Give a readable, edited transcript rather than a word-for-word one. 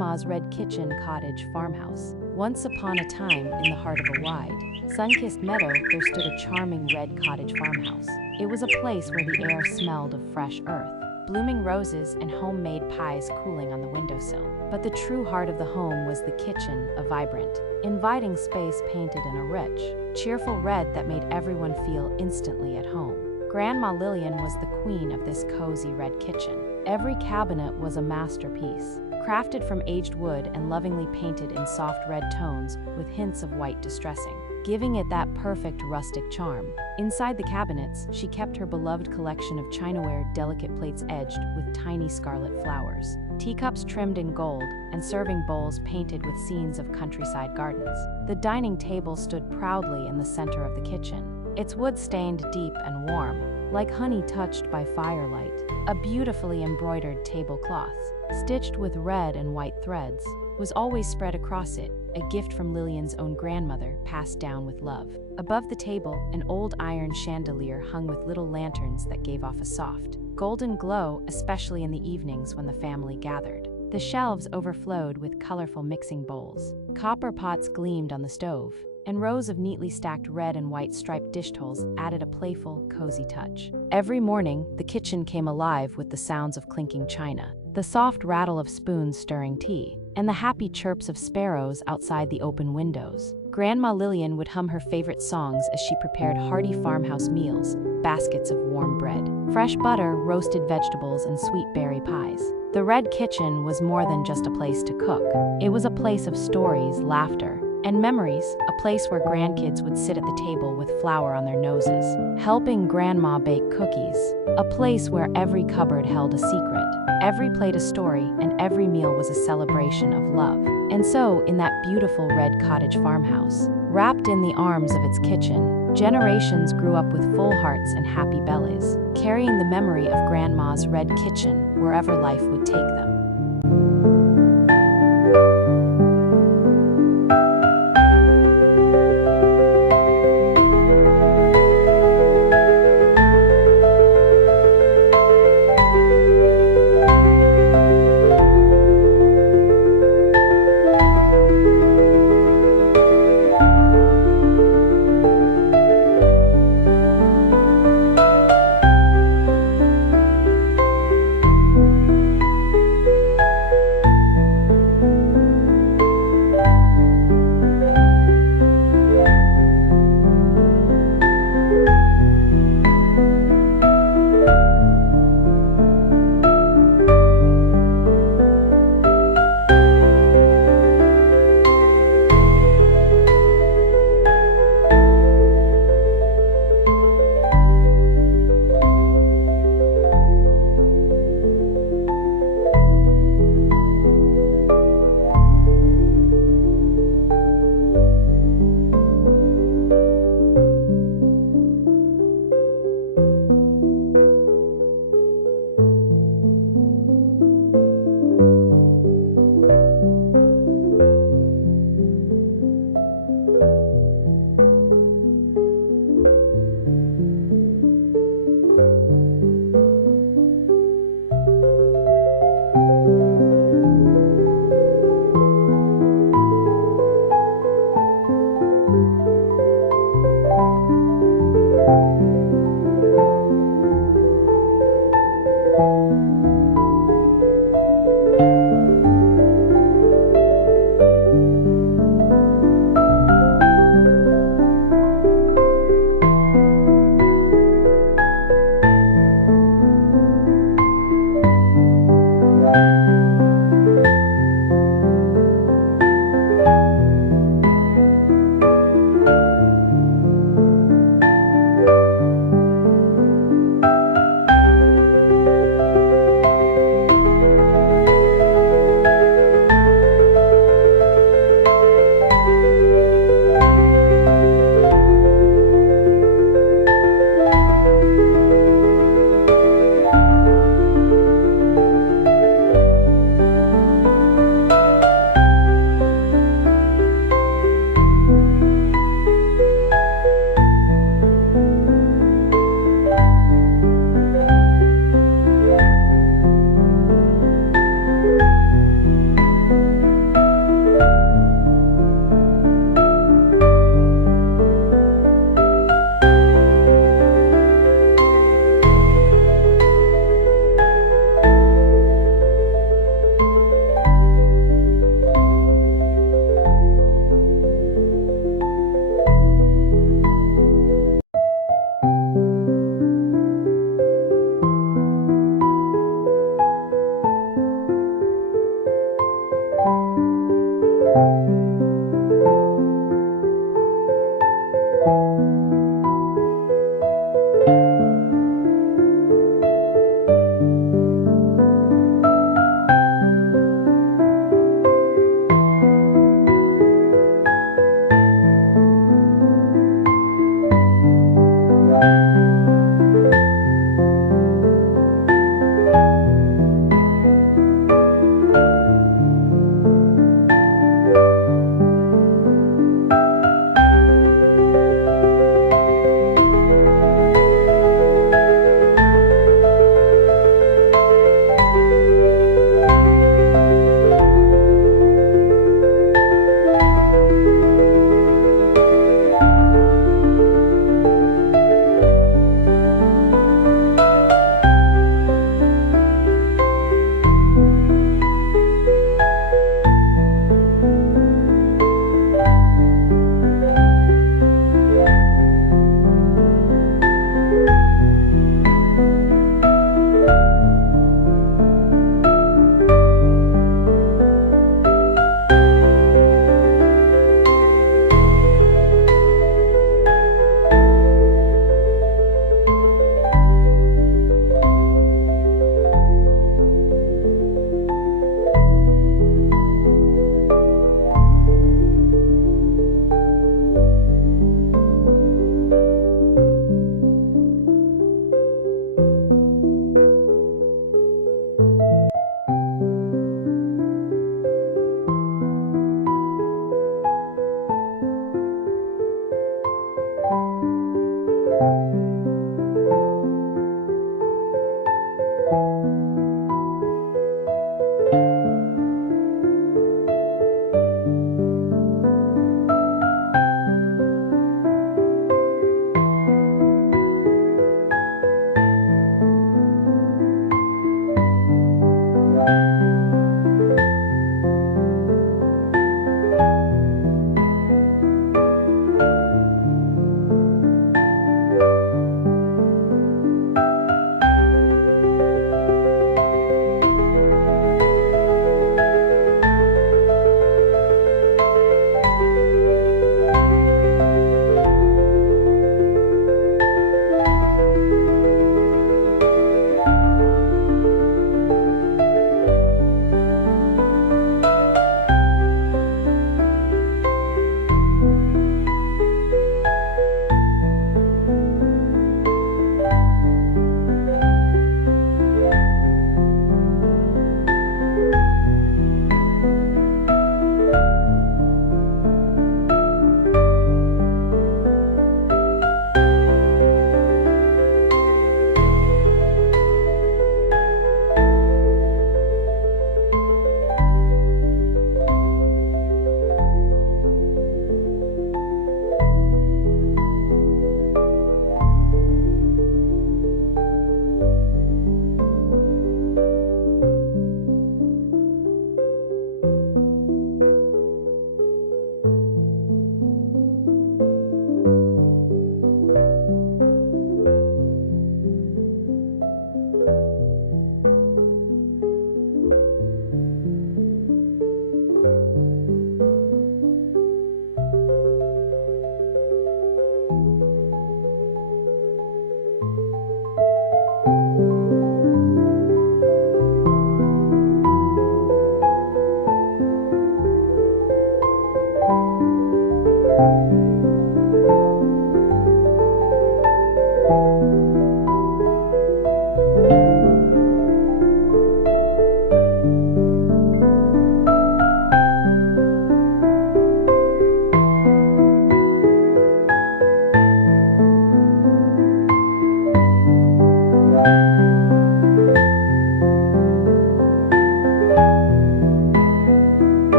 Grandma's Red Kitchen Cottage Farmhouse. Once upon a time, in the heart of a wide, sun-kissed meadow, there stood a charming red cottage farmhouse. It was a place where the air smelled of fresh earth, blooming roses and homemade pies cooling on the windowsill. But the true heart of the home was the kitchen, a vibrant, inviting space painted in a rich, cheerful red that made everyone feel instantly at home. Grandma Lillian was the queen of this cozy red kitchen. Every cabinet was a masterpiece, crafted from aged wood and lovingly painted in soft red tones with hints of white distressing, giving it that perfect rustic charm. Inside the cabinets, she kept her beloved collection of chinaware, delicate plates edged with tiny scarlet flowers, teacups trimmed in gold, and serving bowls painted with scenes of countryside gardens. The dining table stood proudly in the center of the kitchen, its wood stained deep and warm, like honey touched by firelight. A beautifully embroidered tablecloth, stitched with red and white threads, was always spread across it, a gift from Lillian's own grandmother, passed down with love. Above the table, an old iron chandelier hung with little lanterns that gave off a soft, golden glow, especially in the evenings when the family gathered. The shelves overflowed with colorful mixing bowls. Copper pots gleamed on the stove, and rows of neatly stacked red and white striped dish towels added a playful, cozy touch. Every morning, the kitchen came alive with the sounds of clinking china, the soft rattle of spoons stirring tea, and the happy chirps of sparrows outside the open windows. Grandma Lillian would hum her favorite songs as she prepared hearty farmhouse meals, baskets of warm bread, fresh butter, roasted vegetables, and sweet berry pies. The Red Kitchen was more than just a place to cook. It was a place of stories, laughter, and memories, a place where grandkids would sit at the table with flour on their noses, helping Grandma bake cookies, a place where every cupboard held a secret, every plate a story, and every meal was a celebration of love. And so, in that beautiful red cottage farmhouse, wrapped in the arms of its kitchen, generations grew up with full hearts and happy bellies, carrying the memory of Grandma's Red Kitchen wherever life would take them.